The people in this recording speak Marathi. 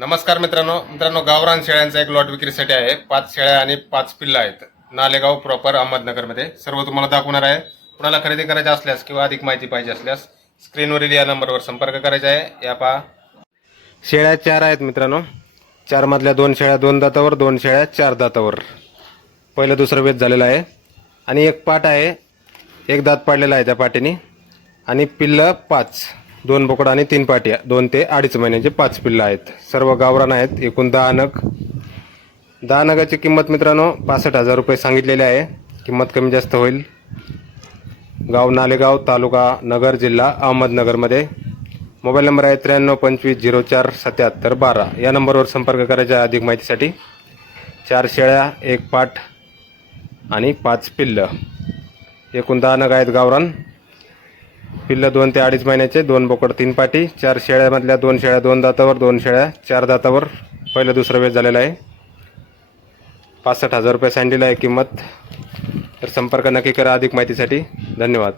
नमस्कार मित्रांनो. मित्रांनो गावरान शेळ्यांचा एक लॉट विक्रीसाठी आहे. पाच शेळ्या आणि पाच पिल्ल आहेत. नालेगाव प्रॉपर अहमदनगरमध्ये. सर्व तुम्हाला दाखवणार आहे. कुणाला खरेदी करायची असल्यास किंवा अधिक माहिती पाहिजे असल्यास स्क्रीनवरील या नंबरवर संपर्क करायचा आहे. या पहा. शेळ्या चार आहेत मित्रांनो. चारमधल्या दोन शेळ्या दोन दातावर दोन शेळ्या चार दातावर. पहिलं दुसरं वेध झालेलं आहे. आणि एक पाट आहे. एक दात पाडलेला आहे त्या पाटीने. आणि पिल्लं पाच. दोन बोकडा आणि तीन पाट्या. दोन ते अडीच महिन्याचे पाच पिल्लं आहेत. सर्व गावरान आहेत. एकूण दहा नग. दहा नगाची किंमत मित्रांनो पासष्ट हजार रुपये सांगितलेली आहे. किंमत कमी जास्त होईल. गाव नालेगाव तालुका नगर जिल्हा अहमदनगरमध्ये. मोबाईल नंबर आहे त्र्याण्णव पंचवीस झिरो चार सत्याहत्तर बारा. या नंबरवर संपर्क करायचा अधिक माहितीसाठी. चार शेळ्या एक पाठ आणि पाच पिल्लं. एकूण दहा नग आहेत गावरान. पिल्लं दोन ते अडीच महिन्याचे दोन बोकड तीन पाटी चार शेळ्यामधल्या दोन शेळ्या दोन दातावर दोन शेळ्या चार दातावर. पहिलं दुसरं वेळ झालेलं आहे. पासष्ट हजार रुपये सांडलेलं आहे किंमत. तर संपर्क नक्की करा अधिक माहितीसाठी. धन्यवाद.